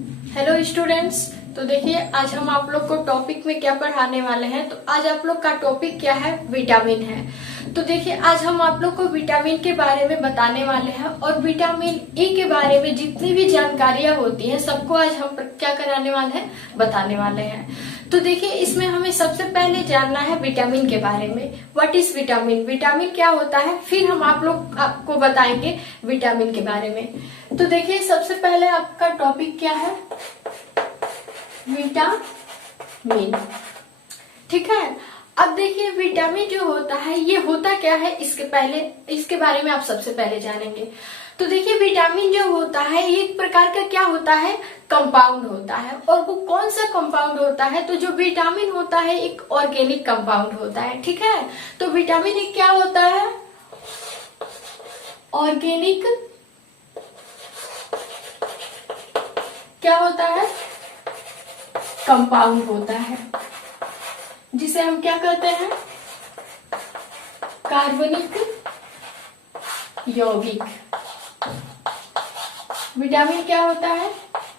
Hello students. तो देखिए आज हम आप लोग को टॉपिक में क्या पढ़ाने वाले हैं। तो आज आप लोग का टॉपिक क्या है, विटामिन है। तो देखिए आज हम आप लोग को विटामिन के बारे में बताने वाले हैं और विटामिन ए के बारे में जितनी भी जानकारियां होती हैं सबको आज हम क्या कराने वाले हैं, बताने वाले हैं। तो देखिए इसमें हमें सबसे पहले जानना है विटामिन के बारे में। व्हाट इज विटामिन, विटामिन क्या होता है, फिर हम आप लोग आपको बताएंगे विटामिन के बारे में। तो देखिए सबसे पहले आपका टॉपिक क्या है, विटामिन। ठीक है। अब देखिए विटामिन जो होता है ये होता क्या है, इसके बारे में आप सबसे पहले जानेंगे। तो देखिए विटामिन जो होता है ये एक प्रकार का क्या होता है, कंपाउंड होता है। और वो कौन सा कंपाउंड होता है, तो जो विटामिन होता है एक ऑर्गेनिक कंपाउंड होता है। ठीक है। तो विटामिन एक क्या होता है, ऑर्गेनिक क्या होता है, कंपाउंड होता है, जिसे हम क्या कहते हैं, कार्बनिक यौगिक। विटामिन क्या होता है,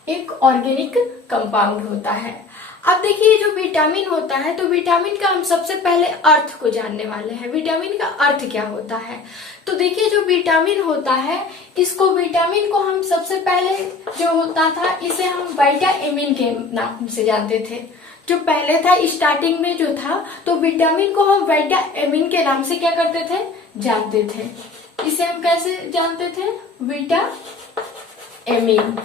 एक ऑर्गेनिक कंपाउंड होता है। अब देखिए जो विटामिन होता है, तो विटामिन का हम सबसे पहले अर्थ को जानने वाले हैं। विटामिन का अर्थ क्या होता है, तो देखिए जो विटामिन होता है इसको, विटामिन को हम सबसे पहले जो होता था इसे हम विटामिन के नाम से जानते थे। जो पहले था स्टार्टिंग में जो था, तो विटामिन को हम विटामिन के नाम से क्या करते थे, जानते थे। इसे हम कैसे जानते थे, विटामिन।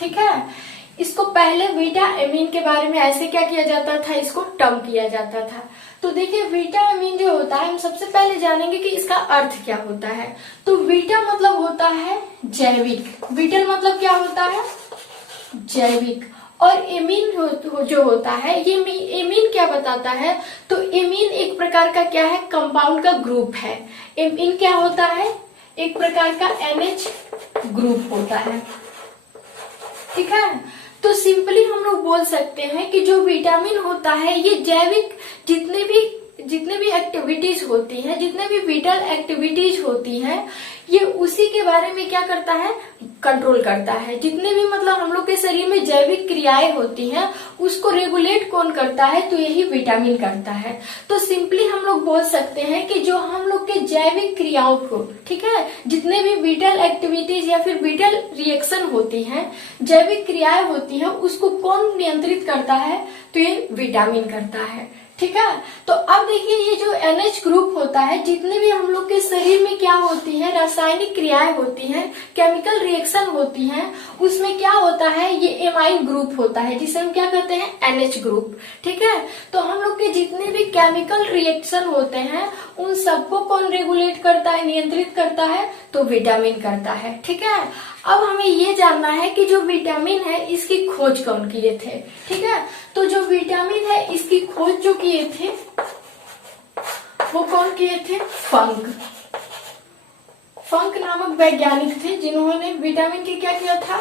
ठीक है। इसको पहले विटामिन के बारे में ऐसे क्या किया जाता था, इसको टर्म किया जाता था। तो देखिए विटामिन जो होता है हम सबसे पहले जानेंगे कि इसका अर्थ क्या होता है। तो विटा मतलब होता है जैविक, विटल मतलब क्या होता है, जैविक। और एमीन जो होता है, ये एमीन क्या बताता है, तो एमीन एक प्रकार का क्या है, कंपाउंड का ग्रुप है। एमीन क्या होता है, एक प्रकार का NH ग्रुप होता है। ठीक है। तो सिंपली हम लोग बोल सकते हैं कि जो विटामिन होता है ये जैविक जितने भी एक्टिविटीज होती हैं, जितने भी विटल एक्टिविटीज होती हैं, ये उसी के बारे में क्या करता है, कंट्रोल करता है। जितने भी मतलब हम लोग के शरीर में जैविक क्रियाएं होती हैं उसको रेगुलेट कौन करता है, तो यही विटामिन करता है। तो सिंपली हम लोग बोल सकते हैं कि जो हम लोग के जैविक क्रियाओं को, ठीक है, जितने भी विटल एक्टिविटीज या फिर विटल रिएक्शन होती हैं, जैविक क्रियाएं होती हैं, उसको कौन नियंत्रित करता है, तो ये विटामिन करता है। ठीक है। तो अब देखिए ये जो NH ग्रुप होता है, जितने भी हम लोग के शरीर में क्या होती है, रासायनिक क्रियाएं होती हैं, केमिकल रिएक्शन होती हैं, उसमें क्या होता है, ये एमाइन ग्रुप होता है, जिसे हम क्या कहते हैं, NH ग्रुप। ठीक है। तो हम लोग के जितने भी केमिकल रिएक्शन होते हैं उन सबको कौन रेगुलेट करता है, नियंत्रित करता है, तो विटामिन करता है। ठीक है। अब हमें ये जानना है कि जो विटामिन है इसकी खोज कौन किए थे। ठीक है। तो जो विटामिन है इसकी खोज जो किए थे वो कौन किए थे, फंक नामक वैज्ञानिक थे, जिन्होंने विटामिन की क्या किया था,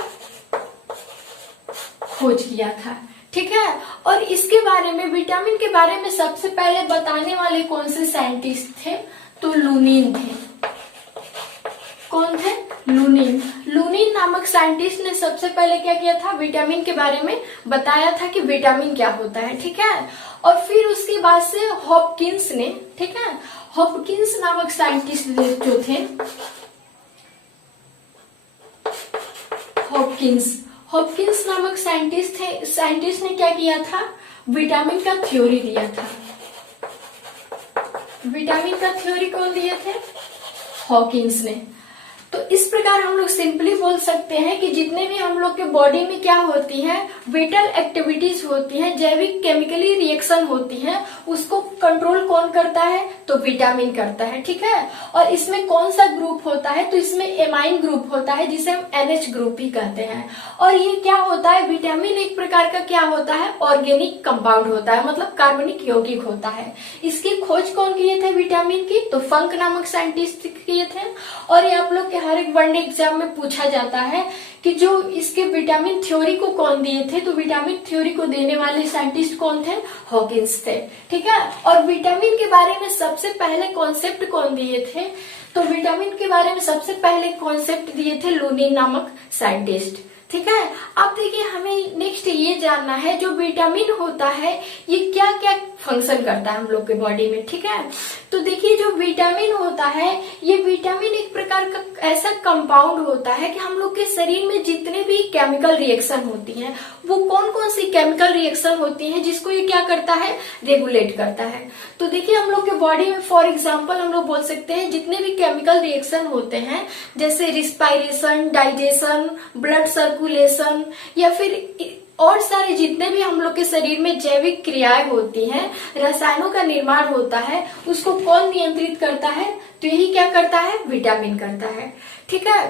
खोज किया था। ठीक है। और इसके बारे में, विटामिन के बारे में सबसे पहले बताने वाले कौन से साइंटिस्ट थे, तो लुनीन थे। कौन थे, लुनीन नामक साइंटिस्ट ने सबसे पहले क्या किया था, विटामिन के बारे में बताया था कि विटामिन क्या होता है। ठीक है। और फिर उसके बाद से हॉपकिंस ने, ठीक है, हॉपकिंस नामक साइंटिस्ट जो थे, हॉपकिंस नामक साइंटिस्ट ने क्या किया था, विटामिन का थ्योरी दिया था। विटामिन का थ्योरी कौन दिए थे, हॉकिंस ने। तो इस प्रकार हम लोग सिंपली बोल सकते हैं कि जितने भी हम लोग के बॉडी में क्या होती है, विटल एक्टिविटीज होती हैं, जैविक केमिकली रिएक्शन होती हैं, उसको कंट्रोल कौन करता है, तो विटामिन करता है। ठीक है। और इसमें कौन सा ग्रुप होता है, तो इसमें एमाइन ग्रुप होता है, जिसे हम NH ग्रुप ही कहते हैं। और ये क्या होता है, विटामिन एक प्रकार का क्या होता है, ऑर्गेनिक कंपाउंड होता है, मतलब कार्बनिक यौगिक होता है। इसकी खोज कौन किए थे विटामिन की, तो फंक नामक साइंटिस्ट किए थे। और ये आप लोग के हर एक वनडे एग्जाम में पूछा जाता है कि जो इसके विटामिन थ्योरी को कौन दिए थे, तो विटामिन थ्योरी को देने वाले साइंटिस्ट कौन थे, हॉकिंस थे। ठीक है। और विटामिन के बारे में सबसे पहले कॉन्सेप्ट कौन दिए थे, तो विटामिन के बारे में सबसे पहले कॉन्सेप्ट दिए थे लुनीन नामक साइंटिस्ट। ठीक है। अब देखिए हमें नेक्स्ट ये जानना है जो विटामिन होता है ये क्या क्या फंक्शन करता है हम लोग के बॉडी में, ठीक है। तो देखिए जो विटामिन होता है ये विटामिन एक प्रकार का ऐसा कंपाउंड होता है कि हम लोग के शरीर में जितने भी केमिकल रिएक्शन होती हैं वो कौन कौन सी केमिकल रिएक्शन होती हैं जिसको ये क्या करता है, रेगुलेट करता है। तो देखिए हम लोग के बॉडी में फॉर एग्जाम्पल हम लोग बोल सकते हैं जितने भी केमिकल रिएक्शन होते हैं जैसे रिस्पायरेशन, डाइजेशन, ब्लड सर्कुलेशन या फिर और सारे जितने भी हम लोग के शरीर में जैविक क्रियाएं होती हैं, रसायनों का निर्माण होता है, उसको कौन नियंत्रित करता है, तो यही क्या करता है, विटामिन करता है, ठीक है।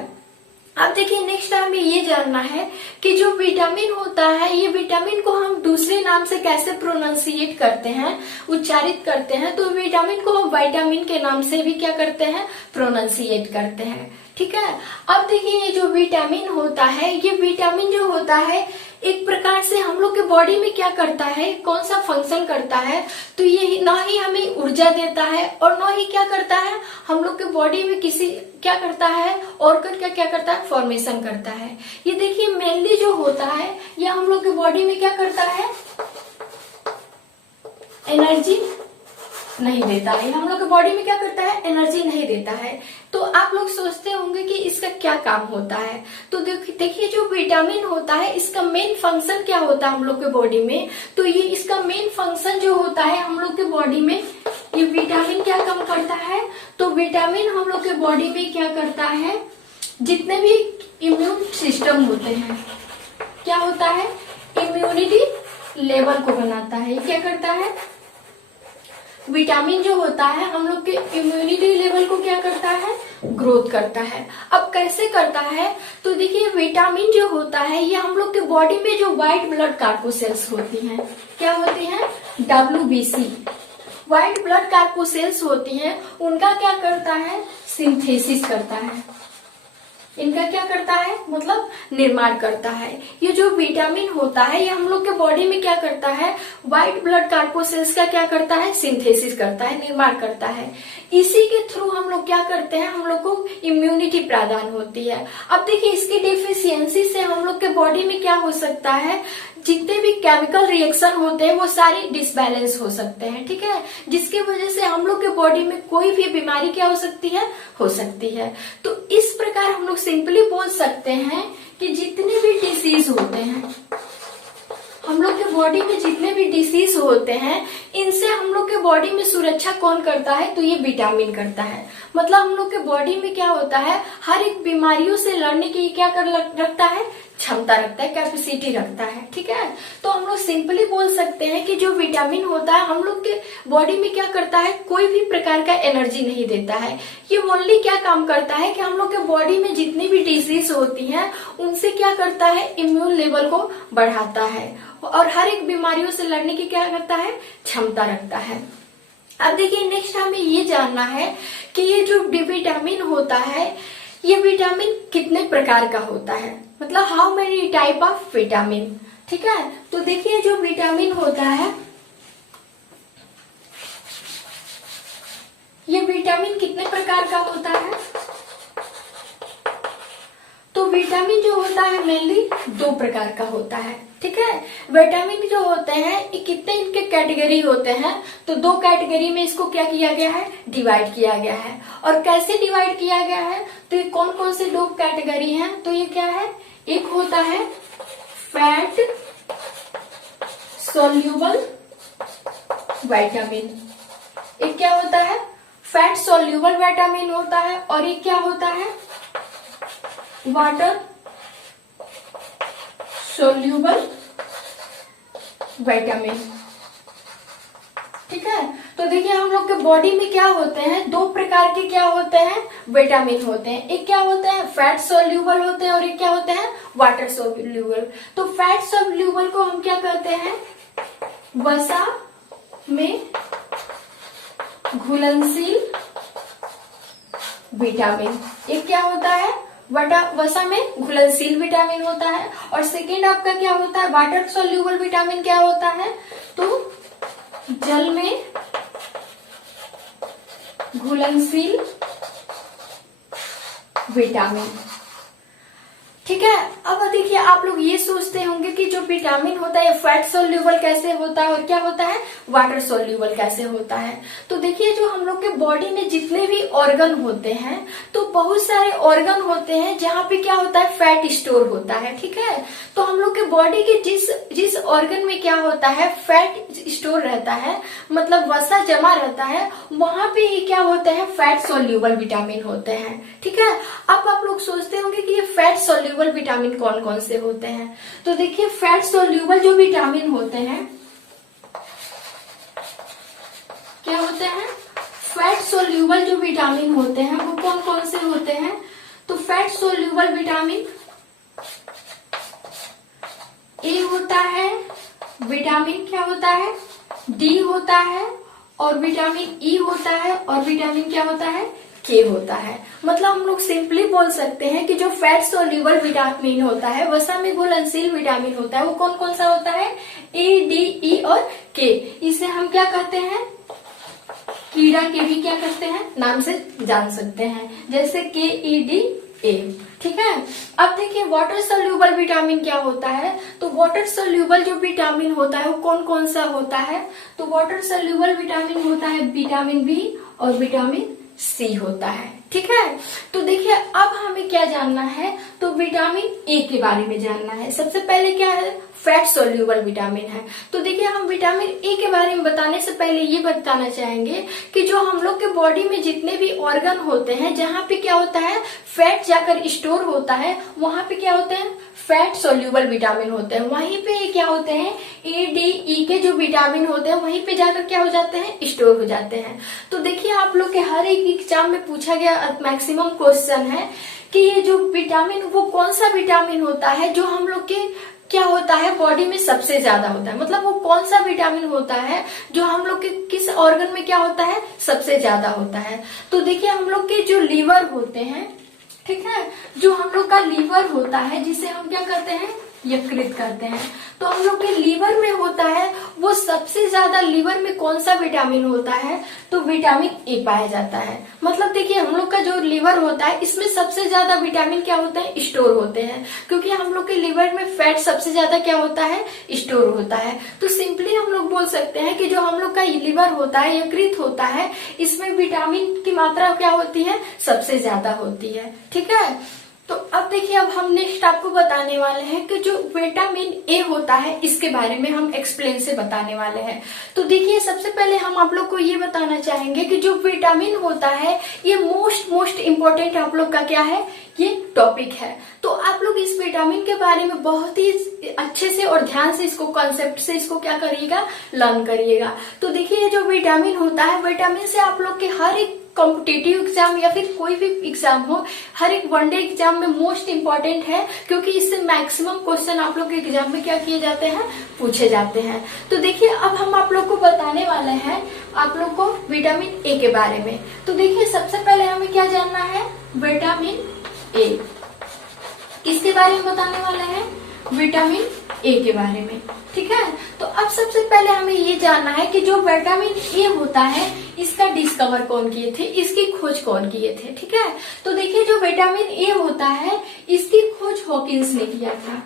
अब देखिए नेक्स्ट हमें ये जानना है कि जो विटामिन होता है ये विटामिन को हम दूसरे नाम से कैसे प्रोनाउंसिएट करते हैं, उच्चारित करते हैं। तो विटामिन को हम विटामिन के नाम से भी क्या करते हैं, प्रोनाउंसिएट करते हैं, ठीक है। अब देखिए ये जो विटामिन होता है ये विटामिन जो होता है एक प्रकार से हम लोग के बॉडी में क्या करता है, कौन सा फंक्शन करता है, तो ये ना ही हमें ऊर्जा देता है और ना ही क्या करता है हम लोग के बॉडी में किसी क्या करता है ऑर्गन का क्या करता है, फॉर्मेशन करता है। ये देखिए मेनली जो होता है ये हम लोग के बॉडी में क्या करता है, एनर्जी नहीं देता है। हम लोग के बॉडी में क्या करता है, एनर्जी नहीं देता है। तो आप लोग सोचते होंगे कि इसका क्या काम होता है। तो देखिए जो विटामिन होता है इसका मेन फंक्शन क्या होता है हम लोग के बॉडी में, तो ये इसका मेन फंक्शन जो होता है हम लोग के बॉडी में ये विटामिन क्या काम करता है, तो विटामिन हम लोग के बॉडी में क्या करता है, जितने भी इम्यून सिस्टम होते हैं क्या होता है, इम्यूनिटी लेवल को बनाता है। क्या करता है, विटामिन जो होता है हम लोग के इम्यूनिटी लेवल को क्या करता है, ग्रोथ करता है। अब कैसे करता है, तो देखिए विटामिन जो होता है ये हम लोग के बॉडी में जो व्हाइट ब्लड कार्पोसेल्स होती हैं, क्या होती हैं, WBC, व्हाइट ब्लड कार्पोसेल्स होती हैं, उनका क्या करता है, सिंथेसिस करता है। इनका क्या करता है, मतलब निर्माण करता है। ये जो विटामिन होता है ये हम लोग के बॉडी में क्या करता है, व्हाइट ब्लड कार्पोसेल्स का क्या करता है, सिंथेसिस करता है, निर्माण करता है। इसी के थ्रू हम लोग क्या करते हैं, हम लोग को इम्यूनिटी प्रदान होती है। अब देखिए इसकी डिफिशियंसी से हम लोग के बॉडी में क्या हो सकता है, जितने भी केमिकल रिएक्शन होते हैं वो सारे डिसबैलेंस हो सकते हैं, ठीक है, जिसकी वजह से हम लोग के बॉडी में कोई भी बीमारी क्या हो सकती है, हो सकती है। तो इस प्रकार हम लोग सिंपली बोल सकते हैं कि जितने भी डिसीज होते हैं हम लोग के बॉडी में, जितने भी डिसीज होते हैं इनसे हम लोग के बॉडी में सुरक्षा कौन करता है, तो ये विटामिन करता है। मतलब हम लोग के बॉडी में क्या होता है, हर एक बीमारियों से लड़ने की क्या कर रखता है, क्षमता रखता है, कैपेसिटी रखता है, ठीक है। तो हम लोग सिंपली बोल सकते हैं कि जो विटामिन होता है हम लोग के बॉडी में क्या करता है, कोई भी प्रकार का एनर्जी नहीं देता है। ये ओनली क्या काम करता है कि हम लोग के बॉडी में जितनी भी डिजीज होती हैं उनसे क्या करता है, इम्यून लेवल को बढ़ाता है और हर एक बीमारियों से लड़ने की क्या करता है, क्षमता रखता है। अब देखिए नेक्स्ट हमें ये जानना है कि ये जो विटामिन होता है ये विटामिन कितने प्रकार का होता है, मतलब how many type of vitamin, ठीक है। तो देखिए जो विटामिन होता है ये विटामिन कितने प्रकार का होता है, तो विटामिन जो होता है मेनली 2 प्रकार का होता है, ठीक है। विटामिन जो होते हैं ये कितने इनके कैटेगरी होते हैं, तो 2 कैटेगरी में इसको क्या किया गया है, डिवाइड किया गया है। और कैसे डिवाइड किया गया है, तो ये कौन कौन से 2 कैटेगरी हैं, तो ये क्या है, एक होता है फैट सोल्यूबल विटामिन, एक क्या होता है, फैट सोल्यूबल विटामिन होता है, और एक क्या होता है, वाटर सोल्यूबल विटामिन, ठीक है। तो देखिए हम लोग के बॉडी में क्या होते हैं, 2 प्रकार के क्या होते हैं, विटामिन होते हैं। एक क्या होते हैं, फैट सोल्यूबल होते हैं और एक क्या होते हैं, वाटर सोल्यूबल। तो फैट सोल्यूबल को हम क्या कहते हैं, वसा में घुलनशील विटामिन। एक क्या होता है, वसा में घुलनशील विटामिन होता है, और सेकेंड आपका क्या होता है, वाटर सोल्यूबल विटामिन क्या होता है, तो जल में घुलनशील विटामिन। ठीक है। अब देखिए आप लोग ये सोचते होंगे कि जो विटामिन होता है फैट सोल्यूबल कैसे होता है और क्या होता है वाटर सोल्यूबल कैसे होता है। तो देखिए जो हम लोग के बॉडी में जितने भी ऑर्गन होते हैं तो बहुत सारे ऑर्गन होते हैं जहाँ पे क्या होता है फैट स्टोर होता है। ठीक है, तो हम लोग के बॉडी के जिस ऑर्गन में क्या होता है फैट स्टोर रहता है, मतलब वसा जमा रहता है, वहां पे ये क्या होते हैं फैट सोल्यूबल विटामिन होते हैं। ठीक है, अब आप लोग सोचते होंगे कि ये फैट सोल्यूबल विटामिन कौन कौन से होते हैं। तो देखिए फैट सोल्यूबल जो विटामिन होते हैं क्या होते हैं, फैट सोल्यूबल जो विटामिन होते हैं वो कौन कौन से होते हैं। तो फैट सोल्यूबल विटामिन ए होता है, विटामिन क्या होता है डी होता है, और विटामिन ई होता है, और विटामिन क्या होता है के होता है। मतलब हम लोग सिंपली बोल सकते हैं कि जो फैट सोल्यूबल विटामिन होता है वसा में घुलनशील विटामिन होता है वो कौन कौन सा होता है ए डी ई और के। इसे हम क्या कहते हैं कीड़ा के भी क्या कहते हैं नाम से जान सकते हैं, जैसे के ई डी ए। ठीक है, अब देखिए वाटर सोल्यूबल विटामिन क्या होता है। तो वाटर सोल्यूबल जो विटामिन होता है वो कौन कौन सा होता है। तो वाटर सोल्यूबल विटामिन होता है विटामिन बी और विटामिन सी होता है। ठीक है, तो देखिए अब हमें क्या जानना है, तो विटामिन ए के बारे में जानना है। सबसे पहले क्या है फैट सोल्यूबल विटामिन है। तो देखिए हम विटामिन ए के बारे में बताने से पहले ये बताना चाहेंगे कि जो हम लोग के बॉडी में जितने भी ऑर्गन होते हैं जहाँ पे क्या होता है फैट जाकर स्टोर होता है वहां पे क्या होते हैं फैट सोल्यूबल विटामिन होते हैं। वहीं पे क्या होते हैं ए डी ई के जो विटामिन होते हैं वहीं पे जाकर क्या हो जाते हैं स्टोर हो जाते हैं। तो देखिए आप लोग के हर एक एग्जाम में पूछा गया मैक्सिमम क्वेश्चन है कि ये जो विटामिन वो कौन सा विटामिन होता है जो हम लोग के क्या होता है बॉडी में सबसे ज्यादा होता है, मतलब वो कौन सा विटामिन होता है जो हम लोग के किस ऑर्गन में क्या होता है सबसे ज्यादा होता है। तो देखिए हम लोग के जो लीवर होते हैं, ठीक है, जो हम लोग का लीवर होता है जिसे हम क्या करते हैं यकृत करते हैं, तो हम लोग के लीवर में होता है वो सबसे ज्यादा लीवर में कौन सा विटामिन होता है तो विटामिन ए पाया जाता है। मतलब देखिए हम लोग का जो लीवर होता है इसमें सबसे ज्यादा विटामिन क्या होता है स्टोर होते हैं, क्योंकि हम लोग के लीवर में फैट सबसे ज्यादा क्या होता है स्टोर होता है। तो सिंपली हम लोग बोल सकते हैं कि जो हम लोग का लीवर होता है यकृत होता है इसमें विटामिन की मात्रा क्या होती है सबसे ज्यादा होती है। ठीक है, तो अब देखिए अब हम नेक्स्ट आपको बताने वाले हैं कि जो विटामिन ए होता है इसके बारे में हम एक्सप्लेन से बताने वाले हैं। तो देखिए सबसे पहले हम आप लोग को ये बताना चाहेंगे कि जो विटामिन होता है ये मोस्ट इम्पोर्टेंट आप लोग का क्या है ये टॉपिक है। तो आप लोग इस विटामिन के बारे में बहुत ही अच्छे से और ध्यान से इसको कॉन्सेप्ट से इसको क्या करिएगा लर्न करिएगा। तो देखिए जो विटामिन होता है विटामिन से आप लोग के हर एक कॉम्पिटिटिव एग्जाम या फिर कोई भी एग्जाम हो हर एक वनडे एग्जाम में मोस्ट इम्पोर्टेंट है, क्योंकि इससे मैक्सिमम क्वेश्चन आप लोग के एग्जाम में क्या किए जाते हैं पूछे जाते हैं। तो देखिए अब हम आप लोग को बताने वाले हैं आप लोग को विटामिन ए के बारे में। तो देखिए सबसे पहले हमें क्या जानना है विटामिन ए, किसके बारे में बताने वाले हैं विटामिन ए के बारे में। ठीक है, तो अब सबसे पहले हमें ये जानना है कि जो विटामिन ए होता है इसका डिस्कवर कौन किए थे, इसकी खोज कौन किए थे। ठीक है, तो देखिए जो विटामिन ए होता है इसकी खोज हॉकिंस ने किया था।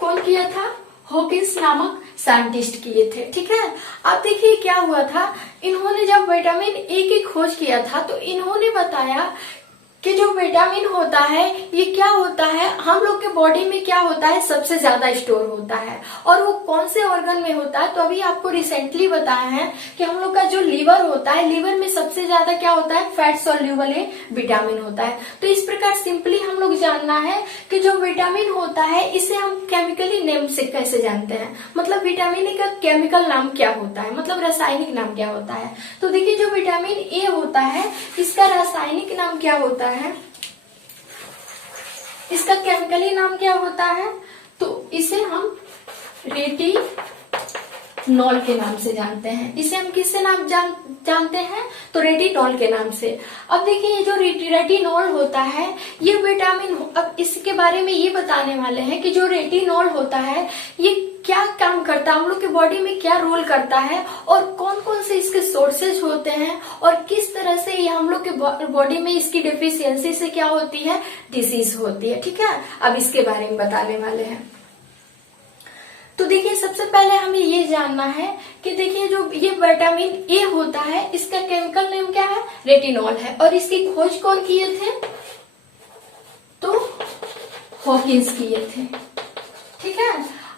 कौन किया था हॉकिंस नामक साइंटिस्ट किए थे। ठीक है, अब देखिए क्या हुआ था, इन्होंने जब विटामिन ए की खोज किया था तो इन्होंने बताया कि जो विटामिन होता है ये क्या होता है हम लोग के बॉडी में क्या होता है सबसे ज्यादा स्टोर होता है, और वो कौन से ऑर्गन में होता है। तो अभी आपको रिसेंटली बताया है कि हम लोग का जो लीवर होता है लीवर में सबसे ज्यादा क्या होता है फैट सोल्यूबल विटामिन होता है। तो इस प्रकार सिंपली हम लोग जानना है कि जो विटामिन होता है इसे हम केमिकली नेम से कैसे जानते हैं, मतलब विटामिन का केमिकल नाम क्या होता है, मतलब रासायनिक नाम क्या होता है। तो देखिए जो विटामिन ए होता है इसका रासायनिक नाम क्या होता है, इसका केमिकली नाम क्या होता है, तो इसे हम रेटिनॉल के नाम से जानते हैं। इसे हम किससे नाम जानते हैं? तो रेटिनॉल के नाम से। अब देखिए ये जो रेटिनॉल होता है ये विटामिन, अब इसके बारे में ये बताने वाले हैं कि जो रेटिनॉल होता है ये क्या काम करता है, हम लोग के बॉडी में क्या रोल करता है और कौन कौन से इसके सोर्सेज होते हैं और किस तरह से ये हम लोग के बॉडी में इसकी डेफिशिएंसी से क्या होती है, डिसीज होती है। ठीक है, अब इसके बारे में बताने वाले हैं। तो देखिए सबसे पहले हमें ये जानना है कि देखिए जो ये विटामिन ए होता है इसका केमिकल नेम क्या है, रेटिनॉल है। और इसकी खोज कौन किए थे? तो हॉकिंस किए थे। ठीक है,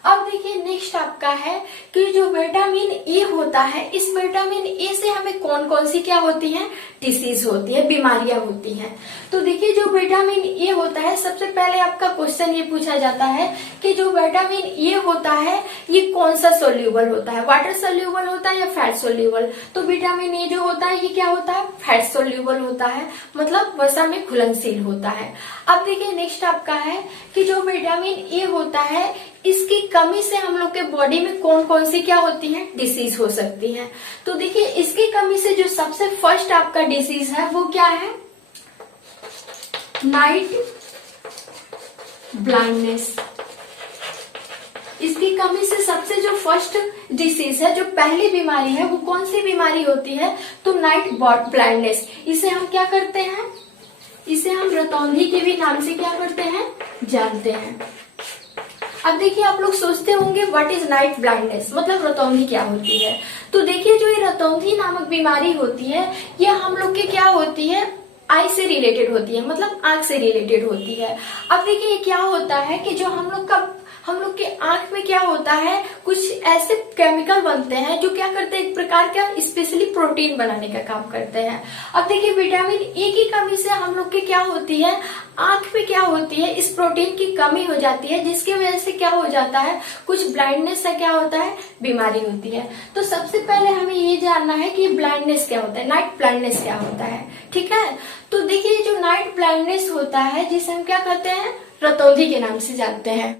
अब देखिए नेक्स्ट आपका है कि जो विटामिन ए होता है इस विटामिन ए से हमें कौन कौन सी क्या होती है, डिसीज होती है, बीमारियां होती हैं। तो देखिए जो विटामिन ए होता है सबसे पहले आपका क्वेश्चन ये पूछा जाता है कि जो विटामिन ए होता है ये कौन सा सोल्यूबल होता है, वाटर सोल्यूबल होता है या फैट सोल्यूबल? तो विटामिन ए जो होता है ये क्या होता है, फैट सोल्यूबल होता है, मतलब वसा में घुलनशील होता है। अब देखिए नेक्स्ट आपका है कि जो विटामिन ए होता है इसकी कमी से हम लोग के बॉडी में कौन कौन सी क्या होती है, डिसीज हो सकती है। तो देखिए इसकी कमी से जो सबसे फर्स्ट आपका डिसीज है वो क्या है, नाइट ब्लाइंडनेस। इसकी कमी से सबसे जो फर्स्ट डिसीज है, जो पहली बीमारी है वो कौन सी बीमारी होती है, तो नाइट ब्लाइंडनेस। इसे हम क्या करते हैं, इसे हम रतौंधी के भी नाम से क्या करते हैं, जानते हैं। अब देखिए आप लोग सोचते होंगे व्हाट इज नाइट ब्लाइंडनेस, मतलब रतौंधी क्या होती है। तो देखिए जो ये रतौंधी नामक बीमारी होती है ये हम लोग के क्या होती है, आई से रिलेटेड होती है, मतलब आंख से रिलेटेड होती है। अब देखिए क्या होता है कि जो हम लोग के आंख में क्या होता है, कुछ ऐसे केमिकल बनते हैं जो क्या करते हैं, एक प्रकार का स्पेशली प्रोटीन बनाने का काम करते हैं। अब देखिए विटामिन ए की कमी से हम लोग के क्या होती है, आंख में क्या होती है, इस प्रोटीन की कमी हो जाती है जिसकी वजह से क्या हो जाता है, कुछ ब्लाइंडनेस से क्या होता है, बीमारी होती है। तो सबसे पहले हमें ये जानना है कि ब्लाइंडनेस क्या होता है, नाइट ब्लाइंडनेस क्या होता है। ठीक है, तो देखिए जो नाइट ब्लाइंडनेस होता है जिसे हम क्या कहते हैं, रतौंधी के नाम से जानते हैं।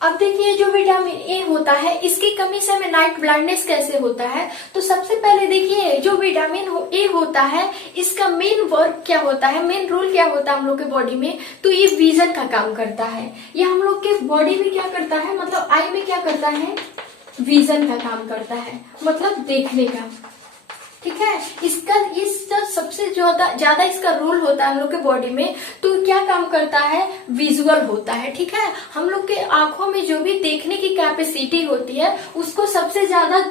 अब देखिए जो विटामिन ए होता है इसकी कमी से हमें नाइट ब्लाइंडनेस कैसे होता है। तो सबसे पहले देखिए जो विटामिन ए होता है इसका मेन वर्क क्या होता है, मेन रोल क्या होता है हम लोग के बॉडी में, तो ये विजन का काम करता है। ये हम लोग के बॉडी में क्या करता है, मतलब आई में क्या करता है, विजन का काम करता है, मतलब देखने का। ठीक है, इसका सबसे ज्यादा इसका रोल होता है हम लोग के बॉडी में, तो क्या काम करता है, विजुअल होता है। ठीक है, हम लोग के आंखों में जो भी देखने की कैपेसिटी होती है उसको सबसे ज्यादा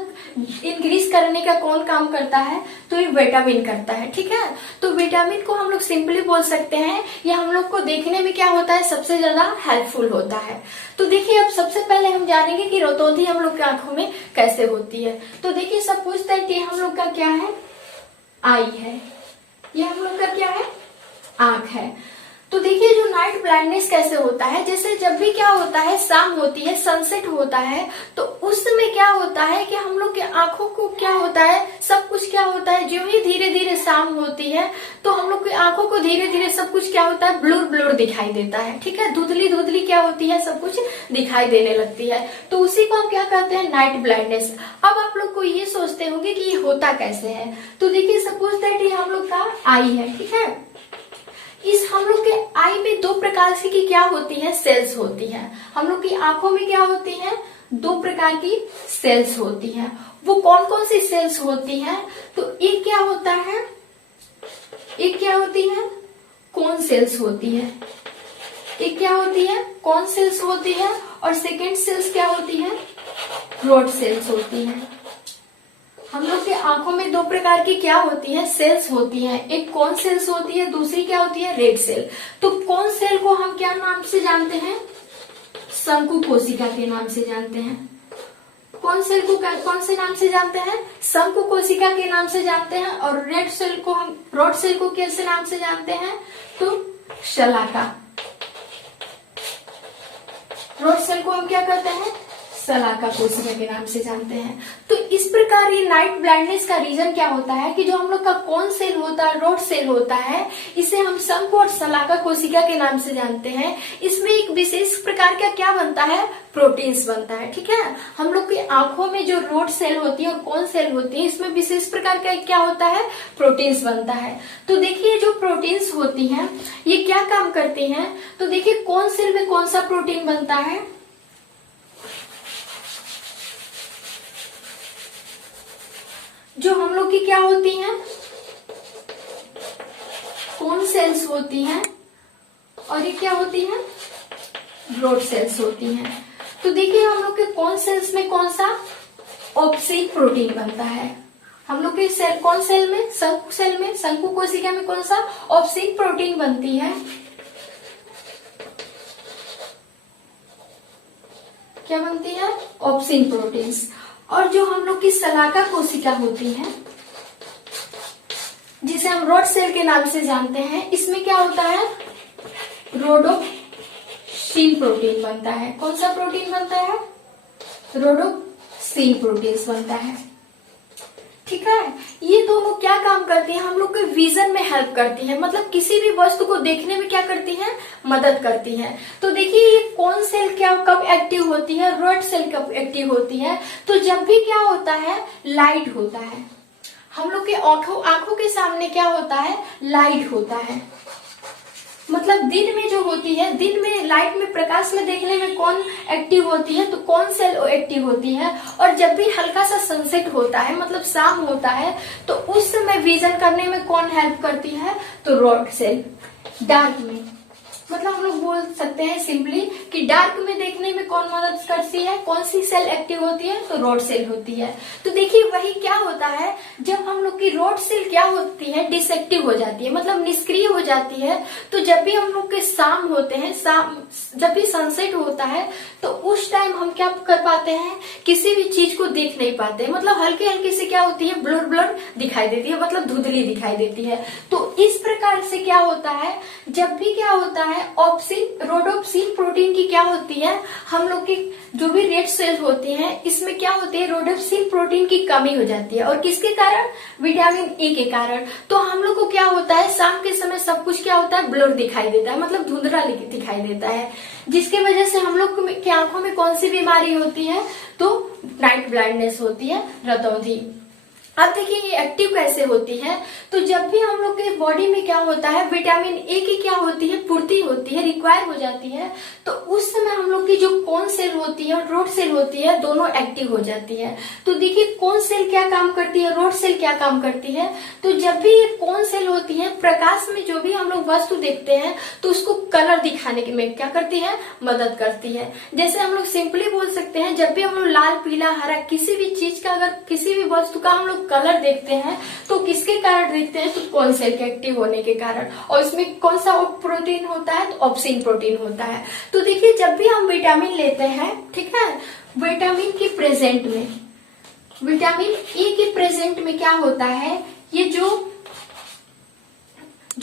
इंक्रीज करने का कौन काम करता है, तो ये विटामिन करता है। ठीक है, तो विटामिन को हम लोग सिंपली बोल सकते हैं ये हम लोग को देखने में क्या होता है, सबसे ज्यादा हेल्पफुल होता है। तो देखिए अब सबसे पहले हम जानेंगे कि रतौंधी हम लोग की आंखों में कैसे होती है। तो देखिए सपोज दैट ये हम लोग का क्या है, आई है, ये हम लोग का क्या है, आंख है। तो देखिए जो नाइट ब्लाइंडनेस कैसे होता है, जैसे जब भी क्या होता है, शाम होती है, सनसेट होता है, तो उस समय क्या होता है कि हम लोग के आंखों को क्या होता है, सब कुछ क्या होता है, जो ही धीरे धीरे शाम होती है तो हम लोग की आंखों को धीरे धीरे सब कुछ क्या होता है, ब्लूर ब्लूर दिखाई देता है। ठीक है, धुंधली धुंधली क्या होती है, सब कुछ दिखाई देने लगती है, तो उसी को हम क्या कहते हैं, नाइट ब्लाइंडनेस। अब आप लोग को ये सोचते होंगे कि ये होता कैसे है। तो देखिए सपोज दैट ये हम लोग का आई है। ठीक है, इस हम लोग के आई में दो प्रकार से की क्या होती है, सेल्स होती हैं। हम लोग की आंखों में क्या होती है, दो प्रकार की सेल्स होती हैं। वो कौन कौन सी सेल्स होती हैं, तो एक क्या होता है, एक क्या होती है, कोन सेल्स होती है, एक क्या होती है, कोन सेल्स होती है, और सेकेंड सेल्स क्या होती है, रॉड सेल्स होती है। हम लोग के आंखों में दो प्रकार की क्या होती है, सेल्स होती हैं, एक कोन सेल्स होती है, दूसरी क्या होती है, रेड सेल। तो कोन सेल को हम क्या नाम से जानते हैं, शंकु कोशिका के नाम से जानते हैं। कौन सेल को कौन से नाम से जानते हैं, शंकु कोशिका के नाम से जानते हैं। और रेड सेल को हम, रॉड सेल को कैसे नाम से जानते हैं, तो शलाका। रॉड सेल को हम क्या कहते हैं, शलाका कोशिका के नाम से जानते हैं। तो इस प्रकार ये नाइट ब्लाइंडनेस का रीजन क्या होता है कि जो हम लोग का कौन सेल होता है, रोड सेल होता है, इसे हम शंकु और शलाका कोशिका के नाम से जानते हैं। इसमें एक विशेष प्रकार का क्या बनता है, प्रोटीन्स बनता है। ठीक है, हम लोग की आंखों में जो रोड सेल होती है और कौन सेल होती है, इसमें विशेष प्रकार का क्या होता है, प्रोटीन्स बनता है। तो देखिए जो प्रोटीन्स होती हैं ये क्या काम करती हैं, तो देखिए कौन सेल में कौन सा प्रोटीन बनता है, जो हम लोग की क्या होती हैं, कौन सेल्स होती हैं, और ये क्या होती हैं, रोड सेल्स होती हैं। तो देखिए हम लोग के कौन सेल्स में कौन सा ऑप्सिन प्रोटीन बनता है, हम लोग के सेल कौन सेल में, शंकु सेल में, शंकु कोशिका में कौन सा ऑप्सिन प्रोटीन बनती है, क्या बनती है, ऑप्सिन प्रोटीन्स। और जो हम लोग की शलाका कोशिका होती है जिसे हम रोड सेल के नाम से जानते हैं, इसमें क्या होता है, रोडोप्सिन प्रोटीन बनता है। कौन सा प्रोटीन बनता है, रोडोप्सिन प्रोटीन बनता है। ठीक है, ये दोनों क्या काम करती हैं, हम लोग के विजन में हेल्प करती है, मतलब किसी भी वस्तु को देखने में क्या करती हैं, मदद करती है। तो देखिए ये कौन सेल क्या कब एक्टिव होती है, रोड सेल कब एक्टिव होती है, तो जब भी क्या होता है, लाइट होता है, हम लोग के आंखों के सामने क्या होता है, लाइट होता है। मतलब दिन में जो होती है, दिन में लाइट में प्रकाश में देखने में कौन एक्टिव होती है, तो कौन सेल एक्टिव होती है। और जब भी हल्का सा सनसेट होता है, मतलब शाम होता है, तो उस समय विजन करने में कौन हेल्प करती है, तो रोड सेल। डार्क में मतलब हम लोग बोल सकते हैं सिंपली कि डार्क में देखने में कौन मदद करती है, कौन सी सेल एक्टिव होती है, तो रोड सेल होती है। तो देखिए वही क्या होता है, जब हम लोग की रोड सेल क्या होती है, डिसएक्टिव हो जाती है, मतलब निष्क्रिय हो जाती है। तो जब भी हम लोग के शाम होते हैं, जब भी सनसेट होता है, तो उस टाइम हम क्या कर पाते हैं, किसी भी चीज को देख नहीं पाते, मतलब हल्की हल्की से क्या होती है, ब्लर ब्लर दिखाई देती है, मतलब धुंधली दिखाई देती है। तो इस प्रकार से क्या होता है, जब भी क्या होता है, रोडोप्सिन प्रोटीन की क्या होती है, हम लोग की जो भी रेड सेल होती हैं, इसमें क्या होती है, रोडोप्सिन प्रोटीन की कमी हो जाती है। और किसके कारण, विटामिन ए के कारण। तो हम लोग को क्या होता है, शाम के समय सब कुछ क्या होता है, ब्लर दिखाई देता है, मतलब धुंधला दिखाई देता है, जिसके वजह से हम लोग की आंखों में कौन सी बीमारी होती है, तो नाइट ब्लाइंडनेस होती है, रतौंधी। अब देखिए ये एक्टिव कैसे होती है, तो जब भी हम लोग के बॉडी में क्या होता है, विटामिन ए की क्या होती है, पूर्ति होती है, रिक्वायर हो जाती है, तो उस समय हम लोग की जो कौन सेल होती है और रोड सेल होती है, दोनों एक्टिव हो जाती है। तो देखिए कौन सेल क्या काम करती है, रोड सेल क्या काम करती है, तो जब भी ये कौन सेल होती है, प्रकाश में जो भी हम लोग वस्तु देखते हैं, तो उसको कलर दिखाने में क्या करती है, मदद करती है। जैसे हम लोग सिंपली बोल सकते हैं, जब भी हम लोग लाल पीला हरा किसी भी चीज का, अगर किसी भी वस्तु का हम लोग कलर देखते हैं, तो किसके कारण देखते हैं, तो कौन सेल के एक्टिव होने के कारण। और इसमें कौन सा प्रोटीन होता है, तो ऑप्सिन प्रोटीन होता है। तो देखिए जब भी हम विटामिन लेते हैं, ठीक है, विटामिन के प्रेजेंट में, विटामिन ए के प्रेजेंट में क्या होता है, ये जो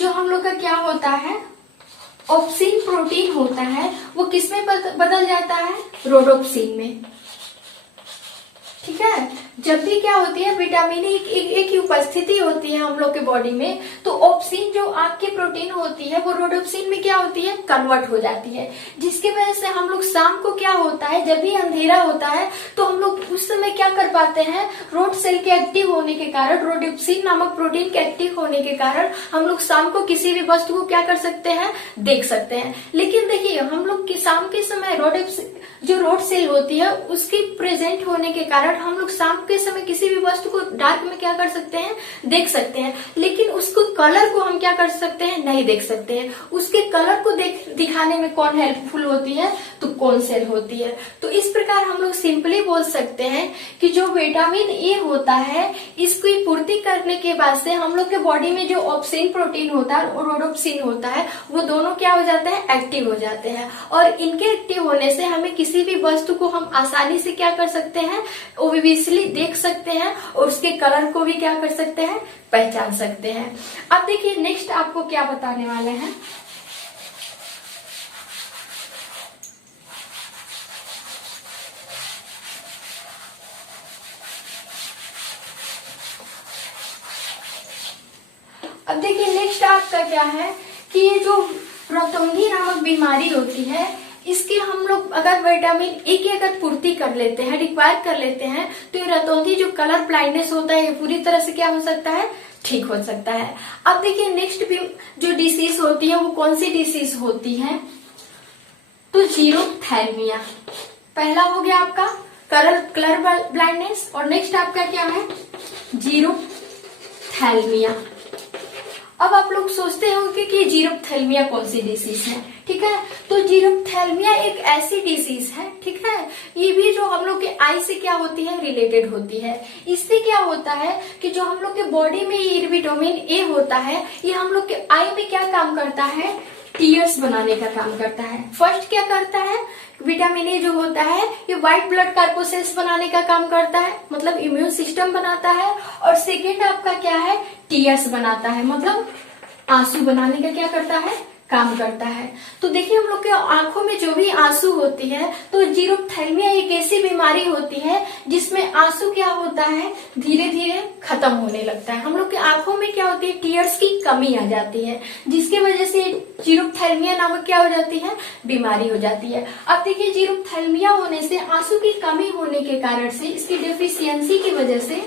हम लोग का क्या होता है, ऑप्सिन प्रोटीन होता है, वो किसमें बदल जाता है, रोडोप्सिन में। ठीक है, जब भी क्या होती है, विटामिन ए की उपस्थिति होती है हम लोग के बॉडी में, तो ऑप्सिन जो आंख की प्रोटीन होती है, वो रोडोप्सिन में क्या होती है, कन्वर्ट हो जाती है, जिसकी वजह से हम लोग शाम को क्या होता है, जब भी अंधेरा होता है, तो हम लोग उस समय क्या कर पाते हैं, रोड सेल के एक्टिव होने के कारण, रोडोप्सिन नामक प्रोटीन के एक्टिव होने के कारण हम लोग शाम को किसी भी वस्तु को क्या कर सकते हैं, देख सकते हैं। लेकिन देखिए हम लोग की शाम के समय जो रोड सेल होती है, उसकी प्रेजेंट होने के कारण हम लोग शाम के समय किसी भी वस्तु को डार्क में क्या कर सकते हैं, देख सकते हैं। लेकिन उसको कलर को हम क्या कर सकते हैं, नहीं देख सकते हैं। उसके कलर को दिखाने में कौन हेल्पफुल होती है, तो कौन सेल होती है। तो इस प्रकार हम लोग सिंपली बोल सकते हैं कि जो विटामिन ए होता है, इसकी पूर्ति करने के बाद से हम लोग के बॉडी में जो ऑप्सिन प्रोटीन होता है और रोडोप्सिन होता है, वो दोनों क्या हो जाते हैं, एक्टिव हो जाते हैं। और इनके एक्टिव होने से हमें किसी भी वस्तु को हम आसानी से क्या कर सकते हैं, ओवियसली देख सकते हैं, और उसके कलर को भी क्या कर सकते हैं, पहचान सकते हैं। अब देखिए नेक्स्ट आपको क्या बताने वाले हैं। आपका क्या है कि ये जो रतौंधी नामक बीमारी होती है, इसकी हम लोग अगर विटामिन ए की अगर पूर्ति कर लेते हैं, रिक्वायर कर लेते हैं, तो ये रतौंधी जो कलर ब्लाइंडनेस होता है ये पूरी तरह से क्या हो सकता है, ठीक हो सकता है। अब देखिए नेक्स्ट भी जो डिसीज होती है वो कौन सी डिसीज होती है, तो जीरोथैल्मिया। पहला हो गया आपका कलर ब्लाइंडनेस और नेक्स्ट आपका क्या है, जीरोथैल्मिया। अब आप लोग सोचते होंगे कि जीरोथैल्मिया कौन सी डिसीज है, ठीक है। तो जीरोथैल्मिया एक ऐसी डिसीज है, ठीक है, ये भी जो हम लोग के आई से क्या होती है, रिलेटेड होती है। इससे क्या होता है कि जो हम लोग के बॉडी में ये विटामिन ए होता है, ये हम लोग के आई में क्या काम करता है, टीयर्स बनाने का काम करता है। फर्स्ट क्या करता है, विटामिन ए जो होता है ये व्हाइट ब्लड कार्पोसेल्स बनाने का काम करता है, मतलब इम्यून सिस्टम बनाता है। और सेकेंड आपका क्या है, टीयर्स बनाता है, मतलब आंसू बनाने का क्या करता है, काम करता है। तो देखिए हम लोग के आंखों में जो भी आंसू होती है, तो जीरोथैल्मिया एक ऐसी बीमारी होती है जिसमें आंसू क्या होता है, धीरे धीरे खत्म होने लगता है। हम लोग के आंखों में क्या होती है, टीयर्स की कमी आ जाती है, जिसकी वजह से जीरोथैल्मिया नामक क्या हो जाती है, बीमारी हो जाती है। अब देखिए जीरोथैल्मिया होने से, आंसू की कमी होने के कारण से, इसकी डेफिशिएंसी की वजह से,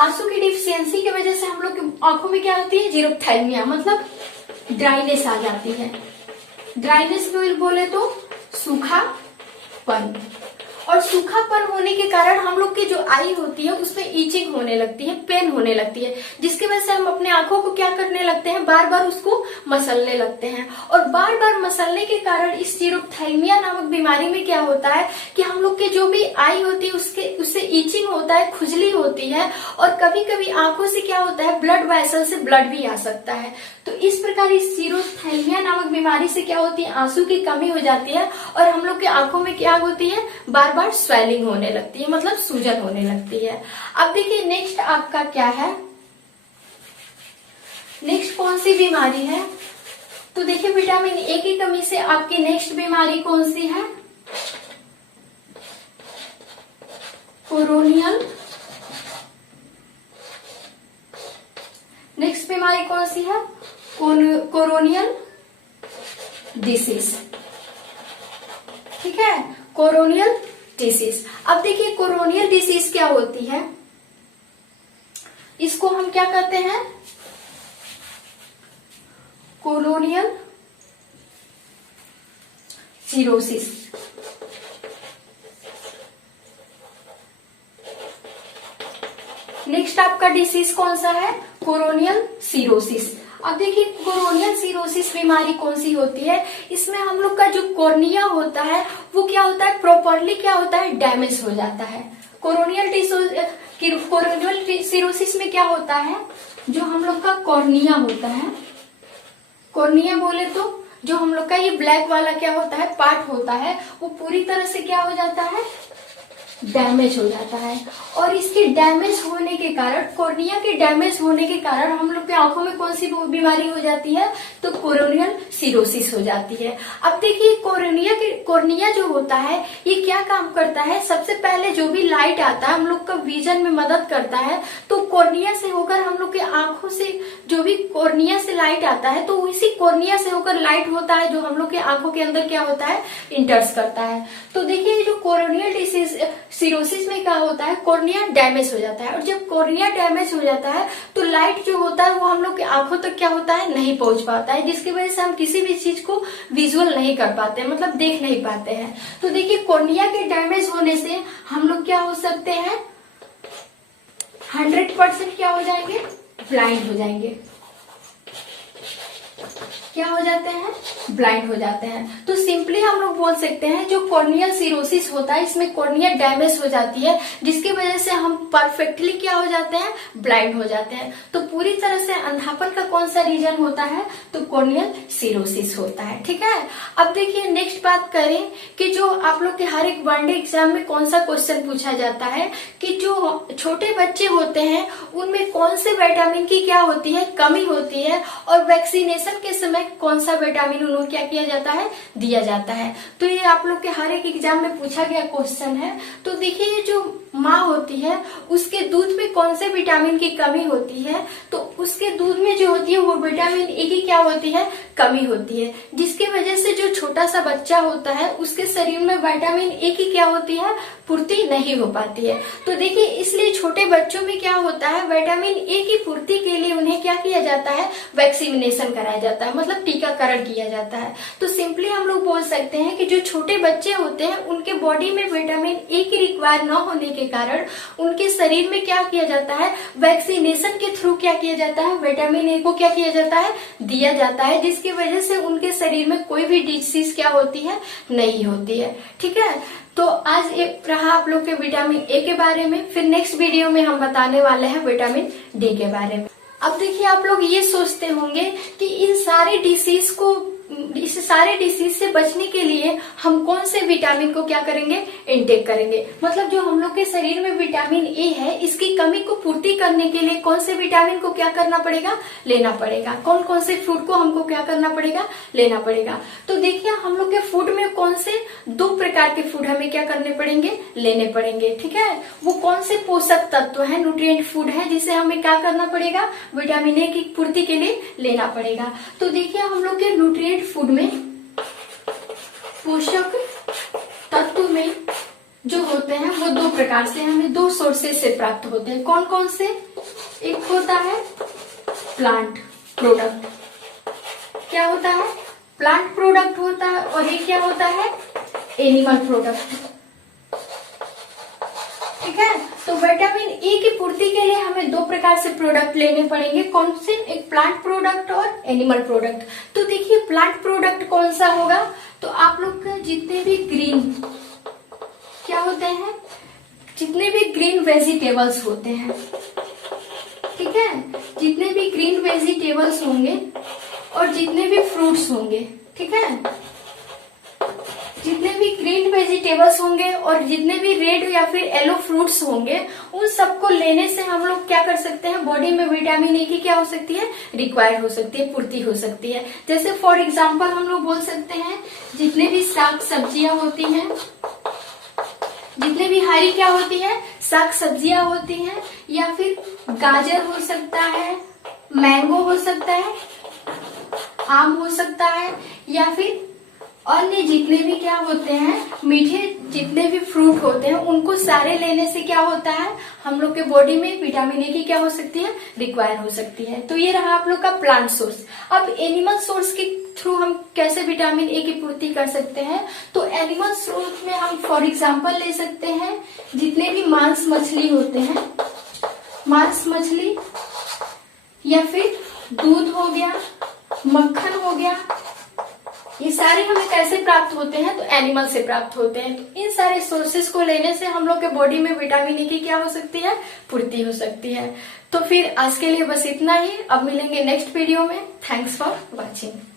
आंसू की डिफिशियंसी की वजह से हम लोग की आंखों में क्या होती है, जीरोथैल्मिया, मतलब ड्राइनेस आ जाती है। ड्राइनेस बोले तो सूखापन, और सूखापन होने के कारण हम लोग की जो आई होती है उसमें ईचिंग होने लगती है, पेन होने लगती है, जिसकी वजह से हम अपने आंखों को क्या करने लगते हैं, बार बार उसको मसलने लगते हैं। और बार बार मसलने के कारण इस जीरोथैल्मिया नामक बीमारी में क्या होता है कि हम लोग के जो भी आई होती है उससे ईचिंग होता है, खुजली होती है, और कभी कभी आंखों से क्या होता है, ब्लड वेसल से ब्लड भी आ सकता है। तो इस प्रकार इस जीरोथैल्मिया नामक बीमारी से क्या होती है, आंसू की कमी हो जाती है, और हम लोग के आंखों में क्या होती है, बार बार स्वेलिंग होने लगती है, मतलब सूजन होने लगती है। अब देखिए नेक्स्ट आपका क्या है, नेक्स्ट कौन सी बीमारी है, तो देखिए विटामिन ए की कमी से आपकी नेक्स्ट बीमारी कौन सी है, कोरोनियल। नेक्स्ट बीमारी कौन सी है, कोरोनियल डिसीज, ठीक है, कोरोनियल डिसीज। अब देखिए कोरोनियल डिसीज क्या होती है, इसको हम क्या कहते हैं, कोरोनियल सीरोसिस। नेक्स्ट आपका डिसीज कौन सा है, कोरोनियल सीरोसिस। अब देखिए कोरोनियल सीरोसिस बीमारी कौन सी होती है, इसमें हम लोग का जो कॉर्निया होता है वो क्या होता है, प्रॉपरली क्या होता है, डैमेज हो जाता है। कोरोनियल सीरोसिस में क्या होता है, जो हम लोग का कॉर्निया होता है, कॉर्निया बोले तो जो हम लोग का ये ब्लैक वाला क्या होता है, पार्ट होता है, वो पूरी तरह से क्या हो जाता है, डैमेज हो जाता है। और इसके डैमेज होने के कारण, कॉर्निया के डैमेज होने के कारण हम लोग के आंखों में कौन सी बीमारी हो जाती है, तो कोरोनियल सीरोसिस हो जाती है। अब देखिए कॉर्निया जो होता है ये क्या काम करता है, सबसे पहले जो भी लाइट आता है हम लोग का विजन में मदद करता है, तो कॉर्निया से होकर हम लोग के आंखों से जो भी कॉर्निया से लाइट आता है, तो इसी कॉर्निया से होकर लाइट होता है जो हम लोग के आंखों के अंदर क्या होता है, इंटर्स करता है। तो देखिए जो कोरोनियल डिसीज सीरोसिस में क्या होता है, कॉर्निया डैमेज हो जाता है, और जब कॉर्निया डैमेज हो जाता है तो लाइट जो होता है वो हम लोग के आंखों तक क्या होता है, नहीं पहुंच पाता है, जिसकी वजह से हम किसी भी चीज को विजुअल नहीं कर पाते, मतलब देख नहीं पाते हैं। तो देखिए कॉर्निया के डैमेज होने से हम लोग क्या हो सकते हैं, 100% क्या हो जाएंगे, ब्लाइंड हो जाएंगे। क्या हो जाते हैं, ब्लाइंड हो जाते हैं। तो सिंपली हम लोग बोल सकते हैं जो कॉर्नियल सीरोसिस होता है इसमें कॉर्निया डैमेज हो जाती है, जिसकी वजह से हम परफेक्टली क्या हो जाते हैं, ब्लाइंड हो जाते हैं। तो पूरी तरह से अंधापन का कौन सा रीजन होता है, तो कॉर्नियल सीरोसिस होता है, ठीक है। अब देखिए नेक्स्ट बात करें कि जो आप लोग के हर एक वनडे एग्जाम में कौन सा क्वेश्चन पूछा जाता है कि जो छोटे बच्चे होते हैं उनमें कौन से विटामिन की क्या होती है, कमी होती है, और वैक्सीनेशन के समय कौन सा विटामिन उन्हें क्या किया जाता है, दिया जाता है। तो ये आप लोग के हर एक एग्जाम में पूछा गया क्वेश्चन है। तो देखिए जो माँ होती है उसके दूध में कौन से विटामिन की कमी होती है, तो उसके दूध में जो होती है वो विटामिन ए की क्या होती है, कमी होती है, जिसकी वजह से जो छोटा सा बच्चा होता है उसके शरीर में विटामिन ए की क्या होती है, पूर्ति नहीं हो पाती है। तो देखिए इसलिए छोटे बच्चों में क्या होता है, विटामिन ए की पूर्ति के लिए उन्हें क्या किया जाता है, वैक्सीनेशन कराया जाता है, मतलब टीकाकरण किया जाता है। तो सिंपली हम लोग बोल सकते हैं कि जो छोटे बच्चे होते हैं उनके बॉडी में विटामिन ए की रिक्वायर न होने के कारण उनके शरीर में क्या किया जाता है, वैक्सीनेशन के थ्रू क्या किया जाता है, विटामिन ए को क्या किया जाता है, दिया जाता है, जिसकी वजह से उनके शरीर में कोई भी डिजीज क्या होती है, नहीं होती है। ठीक है, तो आज ये रहा आप लोग के विटामिन ए के बारे में। फिर नेक्स्ट वीडियो में हम बताने वाले हैं विटामिन डी के बारे में। अब देखिए आप लोग ये सोचते होंगे कि इस सारे डिसीज से बचने के लिए हम कौन से विटामिन को क्या करेंगे, इनटेक करेंगे। मतलब जो हम लोग के शरीर में विटामिन ए है इसकी कमी को पूर्ति करने के लिए कौन से विटामिन को क्या करना पड़ेगा, लेना पड़ेगा, कौन कौन से फूड को हमको क्या करना पड़ेगा, लेना पड़ेगा। तो देखिए हम लोग के फूड में कौन से 2 प्रकार के फूड हमें क्या करने पड़ेंगे, लेने पड़ेंगे। ठीक है, वो कौन से पोषक तत्व है, न्यूट्रिएंट फूड है, जिसे हमें क्या करना पड़ेगा, विटामिन ए की पूर्ति के लिए लेना पड़ेगा। तो देखिए हम लोग के न्यूट्रिएंट फूड में पोषक तत्व में जो होते हैं वो 2 प्रकार से हमें 2 सोर्सेस से प्राप्त होते हैं। कौन कौन से, एक होता है प्लांट प्रोडक्ट, क्या होता है, प्लांट प्रोडक्ट होता है, और एक क्या होता है, एनिमल प्रोडक्ट। ठीक है, तो विटामिन ए की पूर्ति के लिए हमें 2 प्रकार से प्रोडक्ट लेने पड़ेंगे। कौन से, एक प्लांट प्रोडक्ट और एनिमल प्रोडक्ट। तो देखिए प्लांट प्रोडक्ट कौन सा होगा, तो आप लोग का जितने भी ग्रीन क्या होते हैं, जितने भी ग्रीन वेजिटेबल्स होते हैं, ठीक है, जितने भी ग्रीन वेजिटेबल्स होंगे और जितने भी फ्रूट्स होंगे, ठीक है, जितने भी ग्रीन वेजिटेबल्स होंगे और जितने भी रेड या फिर येलो फ्रूट्स होंगे, उन सबको लेने से हम लोग क्या कर सकते हैं, बॉडी में विटामिन ए की क्या हो सकती है, रिक्वायर हो सकती है, पूर्ति हो सकती है। जैसे फॉर एग्जांपल हम लोग बोल सकते हैं जितने भी साग सब्जियां होती हैं, जितने भी हरी क्या होती है, साग सब्जियां होती हैं, या फिर गाजर हो सकता है, मैंगो हो सकता है, आम हो सकता है, या फिर अन्य जितने भी क्या होते हैं, मीठे जितने भी फ्रूट होते हैं, उनको सारे लेने से क्या होता है, हम लोग के बॉडी में विटामिन ए की क्या हो सकती है, रिक्वायर हो सकती है। तो ये रहा आप लोग का प्लांट सोर्स। अब एनिमल सोर्स के थ्रू हम कैसे विटामिन ए की पूर्ति कर सकते हैं, तो एनिमल सोर्स में हम फॉर एग्जांपल ले सकते हैं जितने भी मांस मछली होते हैं, मांस मछली, या फिर दूध हो गया, मक्खन हो गया, ये सारे हमें कैसे प्राप्त होते हैं, तो एनिमल से प्राप्त होते हैं। तो इन सारे सोर्सेस को लेने से हम लोग के बॉडी में विटामिन ए की क्या हो सकती है, पूर्ति हो सकती है। तो फिर आज के लिए बस इतना ही, अब मिलेंगे नेक्स्ट वीडियो में। Thanks for watching.